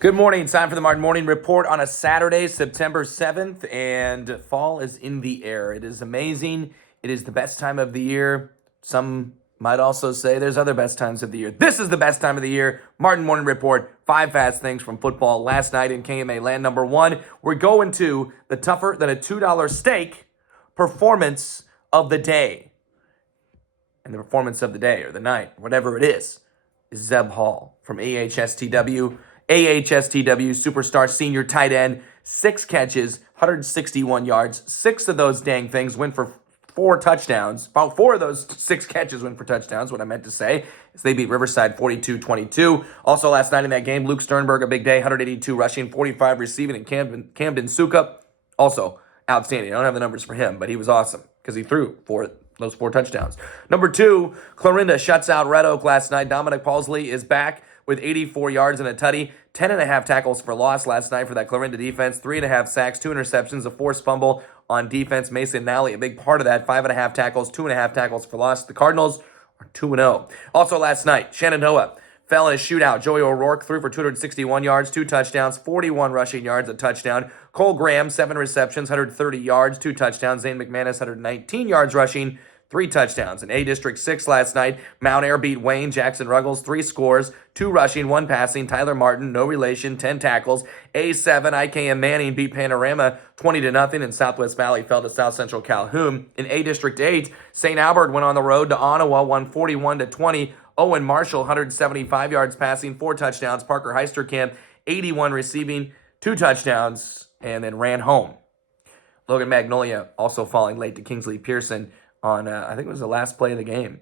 Good morning. It's time for the Martin Morning Report on a Saturday, September 7th, and fall is in the air. It is amazing. It is the best time of the year. Some might also say there's other best times of the year. This is the best time of the year. Martin Morning Report, 5 fast things from football last night in KMA land. Number one, we're going to the tougher than a $2 steak performance of the day. And the performance of the day or the night, whatever it is Zeb Hall from AHSTW. AHSTW superstar senior tight end, 6 catches, 161 yards. 6 of those dang things went for 4 touchdowns. About 4 of those 6 catches went for touchdowns, what I meant to say, as they beat Riverside 42-22. Also last night in that game, Luke Sternberg, a big day, 182 rushing, 45 receiving, and Camden Suka, also outstanding. I don't have the numbers for him, but he was awesome because he threw those 4 touchdowns. Number 2, Clarinda shuts out Red Oak last night. Dominic Paulsley is back with 84 yards and a tutty, 10.5 tackles for loss last night for that Clarinda defense, 3.5 sacks, 2 interceptions, a forced fumble on defense. Mason Nally, a big part of that, 5.5 tackles, 2.5 tackles for loss. The Cardinals are 2-0. Also last night, Shenandoah fell in a shootout. Joey O'Rourke threw for 261 yards, 2 touchdowns, 41 rushing yards, a touchdown. Cole Graham, 7 receptions, 130 yards, 2 touchdowns. Zane McManus, 119 yards rushing, 3 touchdowns. In A District 6 last night, Mount Air beat Wayne. Jackson Ruggles, 3 scores, 2 rushing, 1 passing. Tyler Martin, no relation, 10 tackles. A7, IKM Manning beat Panorama 20-0, and Southwest Valley fell to South Central Calhoun. In A District 8, St. Albert went on the road to Ottawa, won 41-20. Owen Marshall, 175 yards passing, 4 touchdowns. Parker Heisterkamp, 81 receiving, 2 touchdowns, and then ran home. Logan Magnolia also falling late to Kingsley Pearson on, I think it was the last play of the game.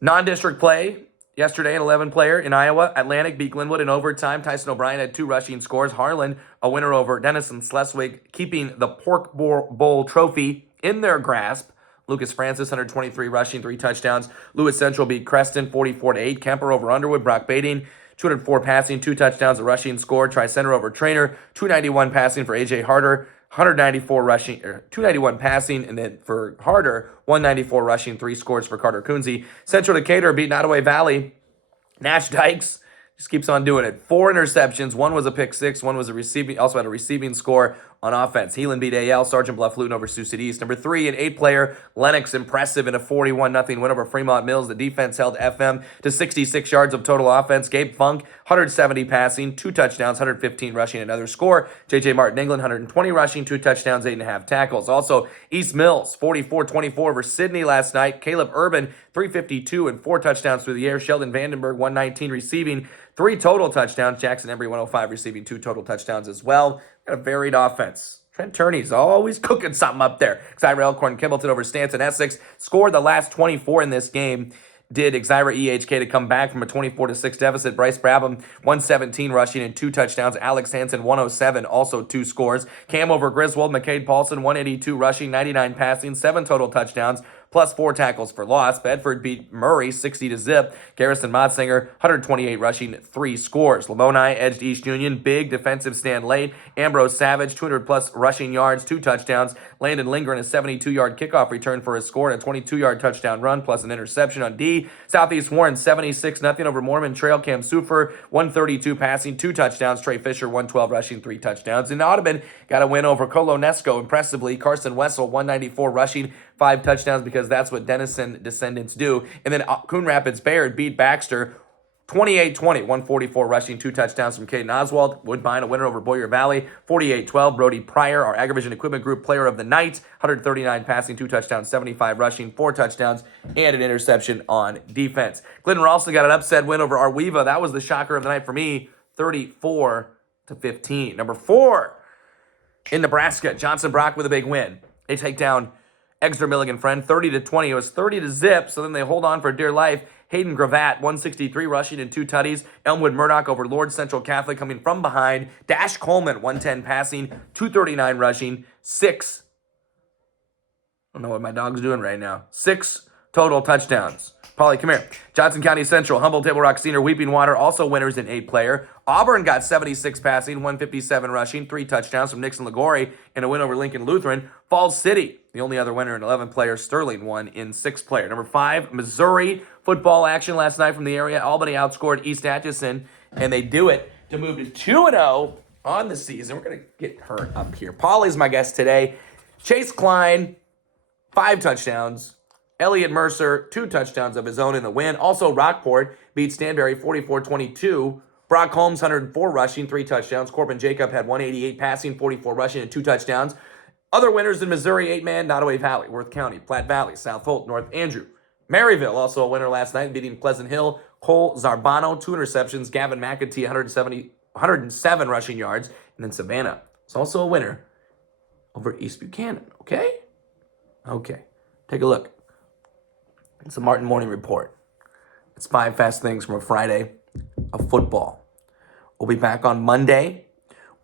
Non-district play yesterday, an 11-player in Iowa. Atlantic beat Glenwood in overtime. Tyson O'Brien had 2 rushing scores. Harlan, a winner over Denison Schleswig, keeping the Pork Bowl trophy in their grasp. Lucas Francis, 123 rushing, 3 touchdowns. Lewis Central beat Creston 44-8. Kemper over Underwood. Brock Bating, 204 passing, 2 touchdowns, a rushing score. Tri-Center over Trainer, 291 passing for A.J. Harder. 194 rushing, or 291 passing, and then for Harder, 194 rushing, 3 scores for Carter Coonsey. Central Decatur beat Nottoway Valley. Nash Dykes just keeps on doing it. 4 interceptions, 1 was a pick 6, 1 was a receiving, also had a receiving score on offense. Heelan beat AL, Sergeant Bluff Luton over Sioux City East. Number 3, an 8-player, Lennox impressive in a 41-0 win over Fremont Mills. The defense held FM to 66 yards of total offense. Gabe Funk, 170 passing, 2 touchdowns, 115 rushing, another score. J.J. Martin England, 120 rushing, 2 touchdowns, 8.5 tackles. Also, East Mills, 44-24 over Sydney last night. Caleb Urban, 352 and 4 touchdowns through the air. Sheldon Vandenberg, 119 receiving, 3 total touchdowns. Jackson Embry, 105 receiving, 2 total touchdowns as well. Got a varied offense. Trent Turney's always cooking something up there. Xira Elkhorn Kimballton over Stanton Essex. Scored the last 24 in this game. Did Xira EHK to come back from a 24-6 deficit. Bryce Brabham, 117 rushing and 2 touchdowns. Alex Hansen, 107, also 2 scores. Cam over Griswold. McCade Paulson, 182 rushing, 99 passing, 7 total touchdowns, plus 4 tackles for loss. Bedford beat Murray 60-0. Garrison Motsinger, 128 rushing, 3 scores. Lamoni edged East Union. Big defensive stand late. Ambrose Savage, 200-plus rushing yards, 2 touchdowns. Landon Lindgren, a 72-yard kickoff return for a score and a 22-yard touchdown run, plus an interception on D. Southeast Warren, 76-0 over Mormon Trail. Cam Sufer, 132 passing, 2 touchdowns. Trey Fisher, 112 rushing, 3 touchdowns. In Audubon, got a win over Colonesco impressively. Carson Wessel, 194 rushing, 5 touchdowns, because that's what Denison descendants do. And then Coon Rapids Bayard beat Baxter 28-20, 144 rushing, 2 touchdowns from Caden Oswald. Woodbine, a winner over Boyer Valley, 48-12. Brody Pryor, our Agrivision Equipment Group player of the night, 139 passing, 2 touchdowns, 75 rushing, 4 touchdowns, and an interception on defense. Clinton Ralston got an upset win over Arweva. That was the shocker of the night for me, 34-15. Number 4, in Nebraska, Johnson Brock with a big win. They take down Exeter Milligan Friend, 30-20. It was 30-0, so then they hold on for dear life. Hayden Gravatt, 163 rushing and 2 tutties. Elmwood Murdoch over Lord Central Catholic coming from behind. Dash Coleman, 110 passing, 239 rushing, 6. I don't know what my dog's doing right now. 6 total touchdowns. Polly, come here. Johnson County Central, Humboldt Table Rock Senior, Weeping Water, also winners in 8-player. Auburn got 76 passing, 157 rushing, 3 touchdowns from Nixon Liguori, and a win over Lincoln Lutheran. Falls City, the only other winner in 11-player. Sterling won in 6-player. Number 5, Missouri football action last night from the area. Albany outscored East Atchison, and they do it to move to 2-0 on the season. We're going to get her up here. Paulie's my guest today. Chase Klein, 5 touchdowns. Elliot Mercer, 2 touchdowns of his own in the win. Also, Rockport beat Stanberry 44-22. Brock Holmes, 104 rushing, 3 touchdowns. Corbin Jacob had 188 passing, 44 rushing, and 2 touchdowns. Other winners in Missouri, 8-man, Nottoway Valley, Worth County, Platte Valley, South Holt, North Andrew. Maryville, also a winner last night, beating Pleasant Hill. Cole Zarbano, 2 interceptions. Gavin McAtee, 107 rushing yards. And then Savannah is also a winner over East Buchanan. Okay? Okay. Take a look. It's the Martin Morning Report. It's 5 fast things from a Friday of football. We'll be back on Monday.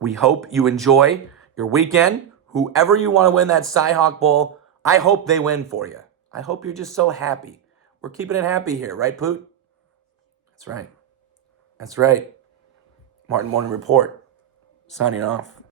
We hope you enjoy your weekend. Whoever you want to win that Cy-Hawk Bowl, I hope they win for you. I hope you're just so happy. We're keeping it happy here, right, Poot? That's right. That's right. Martin Morning Report, signing off.